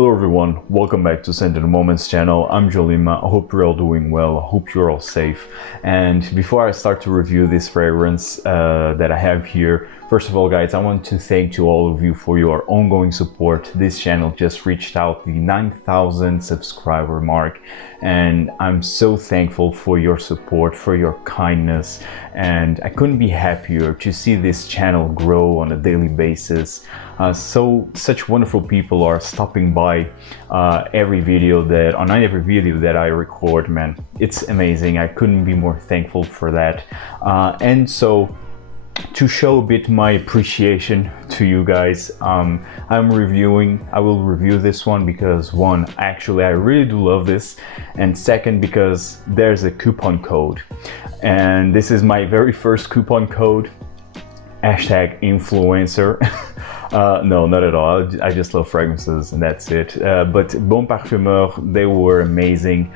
Hello everyone, welcome back to Scented Moments channel. I'm Jolima. I hope you're all doing well. I hope you're all safe. And before I start to review this fragrance that I have here, first of all guys, I want to thank to all of you for your ongoing support. This channel just reached out the 9,000 subscriber mark, and I'm so thankful for your support, for your kindness, and I couldn't be happier to see this channel grow on a daily basis. Such wonderful people are stopping by every video that I record, man. It's amazing. I couldn't be more thankful for that. And so to show a bit my appreciation to you guys, I will review this one because one, actually I really do love this, and second, because there's a coupon code, and this is my very first coupon code, #influencer. No, not at all. I just love fragrances and that's it. But Bon Parfumeur, they were amazing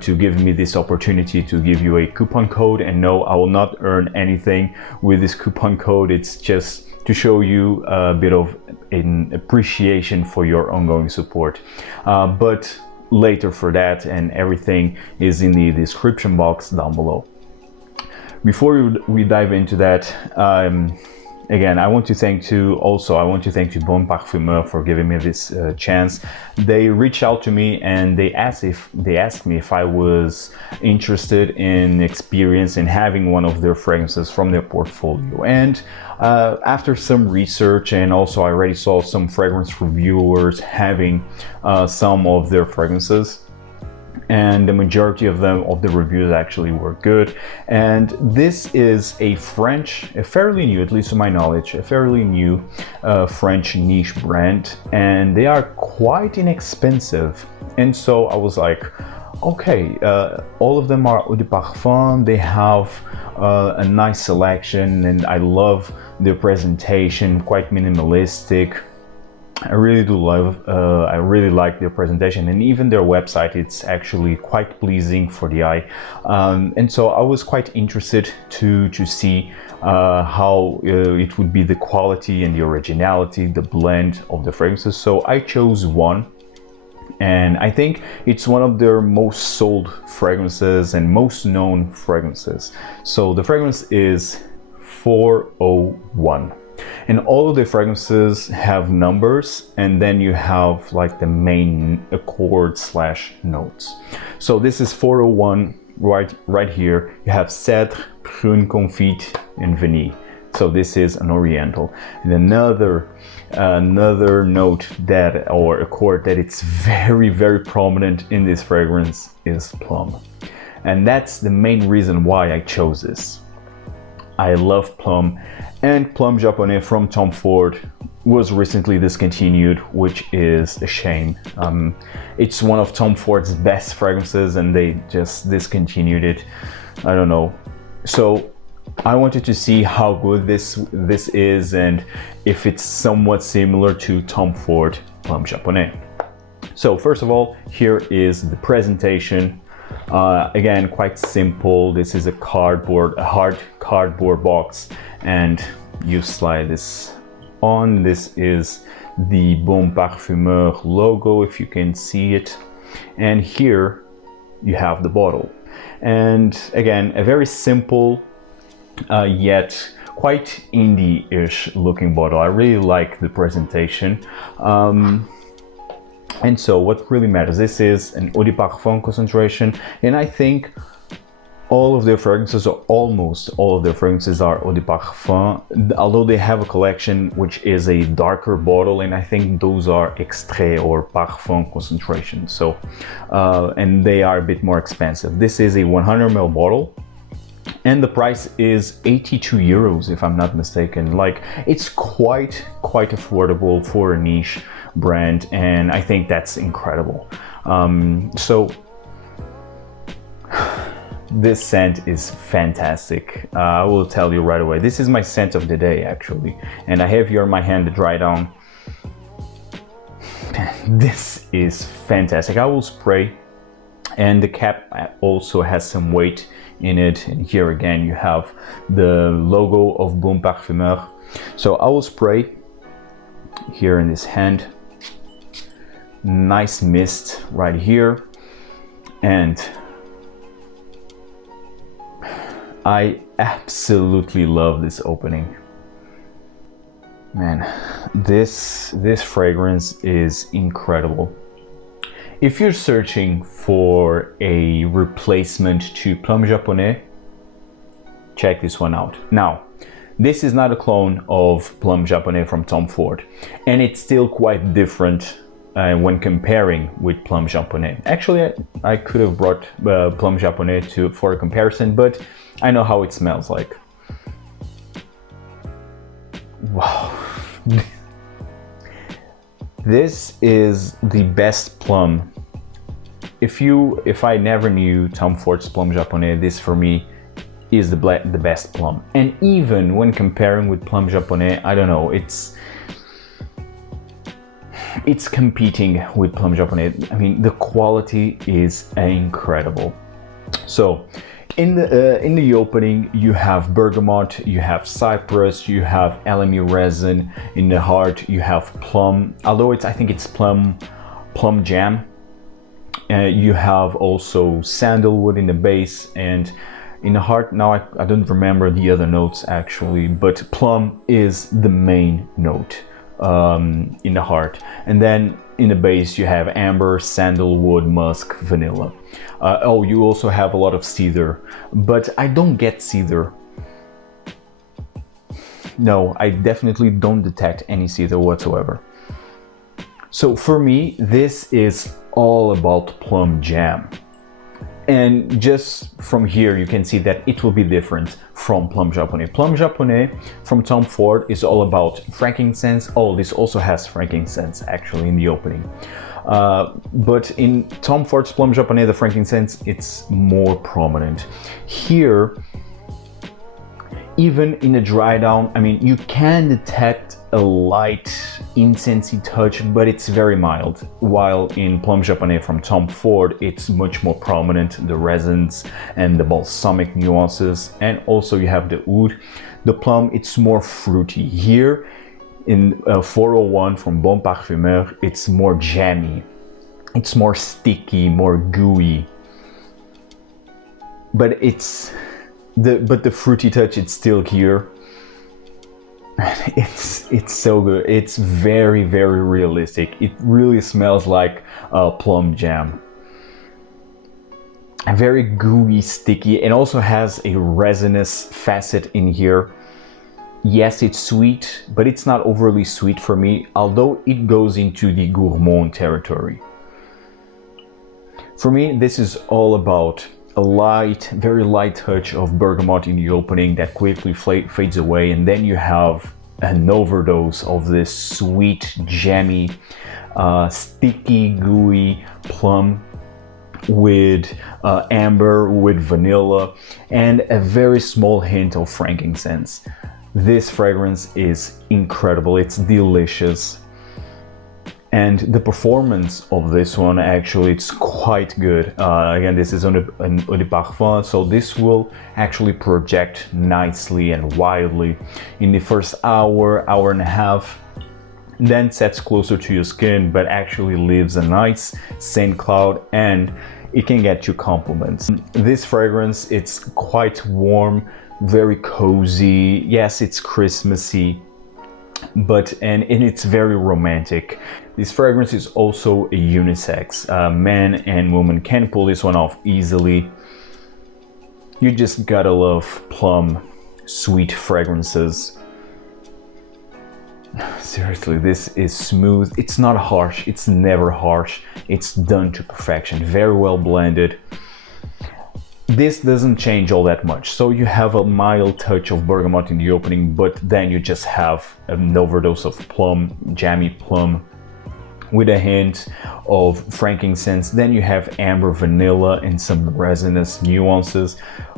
to give me this opportunity to give you a coupon code. And no, I will not earn anything with this coupon code. It's just to show you a bit of an appreciation for your ongoing support. But later for that, and everything is in the description box down below. Before we dive into that, again, I want to thank to Bon Parfumeur for giving me this chance. They reached out to me and they asked me if I was interested in having one of their fragrances from their portfolio. And after some research, and also I already saw some fragrance reviewers having some of their fragrances, and the majority of the reviews actually were good. And this is a fairly new, at least to my knowledge, a fairly new French niche brand, and they are quite inexpensive. And so I was like, okay, all of them are eau de parfum. They have a nice selection, and I love their presentation, quite minimalistic. I really like their presentation, and even their website, it's actually quite pleasing for the eye. And so I was quite interested to see how it would be, the quality and the originality, the blend of the fragrances. So I chose one, and I think it's one of their most sold fragrances and most known fragrances. So the fragrance is 401. And all of the fragrances have numbers, and then you have like the main accord / notes. So this is 401 right here. You have Cedar, Prune Confit, and Vanille. So this is an Oriental. And another note or accord that it's very, very prominent in this fragrance is plum. And that's the main reason why I chose this. I love plum, and Plum Japonais from Tom Ford was recently discontinued, which is a shame. It's one of Tom Ford's best fragrances, and they just discontinued it. I don't know. So I wanted to see how good this is, and if it's somewhat similar to Tom Ford Plum Japonais. So first of all, here is the presentation. Again, quite simple. This is a hard cardboard box, and you slide this on. This is the Bon Parfumeur logo, if you can see it. And here you have the bottle. And again, a very simple yet quite indie-ish looking bottle. I really like the presentation. And so what really matters, this is an eau de parfum concentration, and I think all of their fragrances, or almost all of their fragrances, are eau de parfum, although they have a collection which is a darker bottle, and I think those are extrait or parfum concentration. So and they are a bit more expensive. This is a 100 ml bottle, and the price is 82 euros if I'm not mistaken. Like, it's quite affordable for a niche brand, and I think that's incredible. So this scent is fantastic. I will tell you right away, this is my scent of the day actually, and I have here in my hand the dry down. This is fantastic. I will spray, and the cap also has some weight in it, and here again you have the logo of Bon Parfumeur. So I will spray here in this hand. nice mist right here, and I absolutely love this opening. Man, this fragrance is incredible. If you're searching for a replacement to Plum Japonais, check this one out. Now, this is not a clone of Plum Japonais from Tom Ford, and it's still quite different when comparing with Plum Japonais. Actually, I could have brought Plum Japonais for a comparison, but I know how it smells like. Wow. This is the best plum. If I never knew Tom Ford's Plum Japonais, this for me is the best plum. And even when comparing with Plum Japonais, I don't know, it's competing with Plum Japonais. I mean, the quality is incredible. So in the opening, you have bergamot, you have cypress, you have LME resin. In the heart, you have plum, although I think it's plum jam. You have also sandalwood in the base, and in the heart, now I don't remember the other notes actually, but plum is the main note in the heart. And then in the base, you have amber, sandalwood, musk, vanilla. Oh, you also have a lot of cedar, but I don't get cedar. No, I definitely don't detect any cedar whatsoever. So for me, this is all about plum jam. And just from here, you can see that it will be different from Plum Japonais. Plum Japonais from Tom Ford is all about frankincense. Oh, this also has frankincense actually in the opening. But in Tom Ford's Plum Japonais, the frankincense, it's more prominent. Here, even in a dry down, I mean, you can detect a light incensey touch, but it's very mild. While in Plum Japonais from Tom Ford, it's much more prominent, the resins and the balsamic nuances. And also you have the oud. The plum, it's more fruity. Here in 401 from Bon Parfumeur, it's more jammy. It's more sticky, more gooey. But the fruity touch, it's still here. It's so good. It's very, very realistic. It really smells like plum jam. Very gooey, sticky, and also has a resinous facet in here. Yes, it's sweet, but it's not overly sweet for me, although it goes into the gourmand territory. For me, this is all about a light, very light touch of bergamot in the opening that quickly fades away, and then you have an overdose of this sweet, jammy, sticky, gooey plum with amber, with vanilla, and a very small hint of frankincense. This fragrance is incredible. It's delicious. And the performance of this one, actually, it's quite good. Again, this is on a parfum, so this will actually project nicely and wildly in the first hour and a half, then sets closer to your skin, but actually leaves a nice scent cloud, and it can get you compliments. This fragrance, it's quite warm, very cozy. Yes, it's Christmassy, but and it's very romantic. This fragrance is also a unisex. Man and woman can pull this one off easily. You just gotta love plum, sweet fragrances. Seriously, this is smooth. It's not harsh. It's never harsh. It's done to perfection. Very well blended. This doesn't change all that much. So you have a mild touch of bergamot in the opening, but then you just have an overdose of plum, jammy plum, with a hint of frankincense. Then you have amber, vanilla, and some resinous nuances.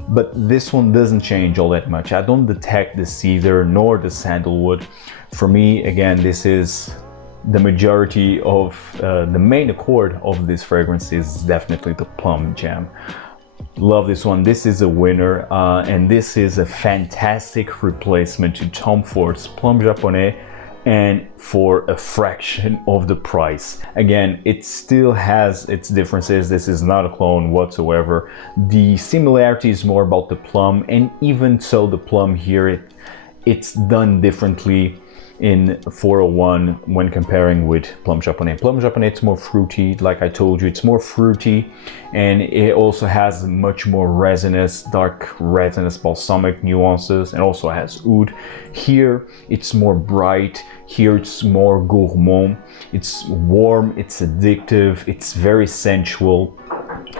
But this one doesn't change all that much. I don't detect the cedar nor the sandalwood. For me, again, this is the majority of the main accord of this fragrance is definitely the plum jam. Love this one. This is a winner, and this is a fantastic replacement to Tom Ford's Plum Japonais and for a fraction of the price. Again, it still has its differences. This is not a clone whatsoever. The similarity is more about the plum, and even so the plum here, it's done differently in 401 when comparing with Plum Japonais. Plum Japonais, it's more fruity, like I told you, it's more fruity, and it also has much more resinous, dark resinous balsamic nuances, and also has oud. Here it's more bright, here it's more gourmand, it's warm, it's addictive, it's very sensual,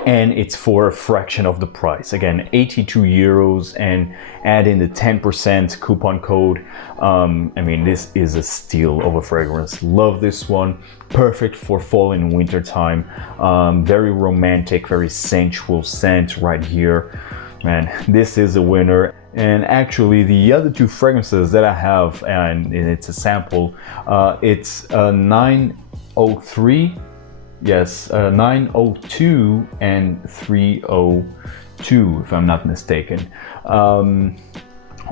and it's for a fraction of the price. Again, 82 euros, and add in the 10% coupon code. I mean, this is a steal of a fragrance. Love this one. Perfect for fall and winter time. Very romantic, very sensual scent right here. Man, this is a winner. And actually, the other two fragrances that I have, and it's a sample, it's a 903. Yes, 902 and 302, if I'm not mistaken.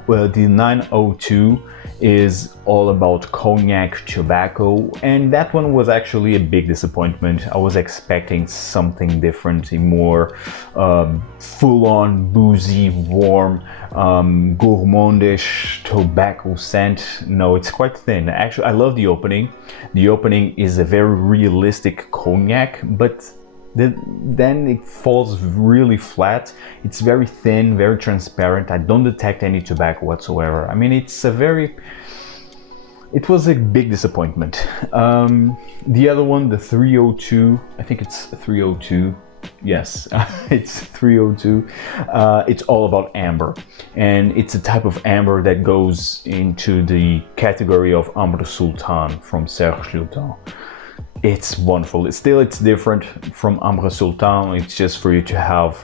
Well, the 902 is all about cognac tobacco, and that one was actually a big disappointment. I was expecting something different, a more full-on boozy, warm, gourmandish tobacco scent. No, it's quite thin. Actually, I love the opening. The opening is a very realistic cognac, but then it falls really flat. It's very thin, very transparent. I don't detect any tobacco whatsoever. I mean, it was a big disappointment. The other one, the 302, I think it's 302. Yes, it's 302. It's all about amber, and it's a type of amber that goes into the category of Ambre Sultan from Serge Lutens. It's wonderful. It's different from Ambre Sultan. It's just for you to have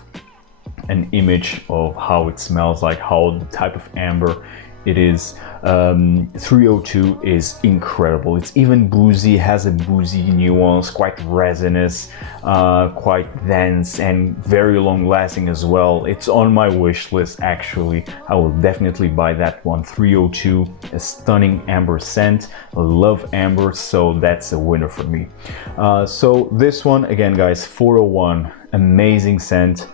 an image of how it smells like, how the type of amber it is. 302 is incredible. It's even boozy, has a boozy nuance, quite resinous, quite dense, and very long lasting as well. It's on my wish list actually. I will definitely buy that one. 302, a stunning amber scent. I love amber, so that's a winner for me. So this one again, guys, 401, amazing scent.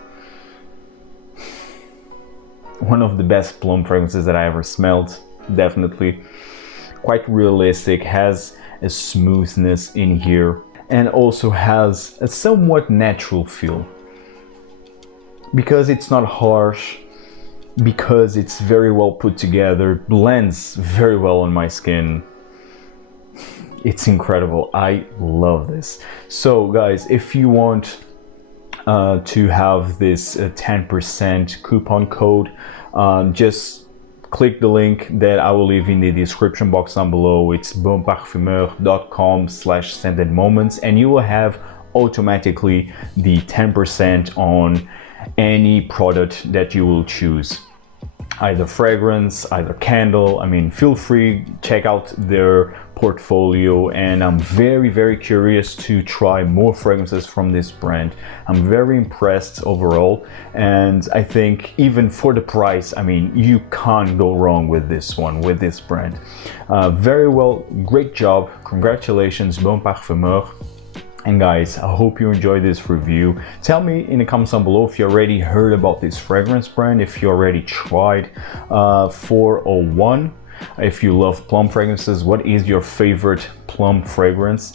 One of the best plum fragrances that I ever smelled, definitely. Quite realistic, has a smoothness in here, and also has a somewhat natural feel. Because it's not harsh, because it's very well put together, blends very well on my skin. It's incredible. I love this. So guys, if you want to have this 10% coupon code, just click the link that I will leave in the description box down below. It's bonparfumeur.com/scentedmoments, and you will have automatically the 10% on any product that you will choose. Either fragrance, either candle. I mean, feel free, check out their portfolio, and I'm very curious to try more fragrances from this brand. I'm very impressed overall, and I think even for the price, I mean, you can't go wrong with this one, with this brand. Very well, great job, congratulations, Bon Parfumeur. And guys, I hope you enjoyed this review. Tell me in the comments down below if you already heard about this fragrance brand, if you already tried 401. If you love plum fragrances, what is your favorite plum fragrance?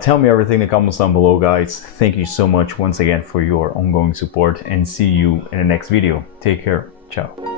Tell me everything in the comments down below, guys. Thank you so much once again for your ongoing support, and see you in the next video. Take care. Ciao.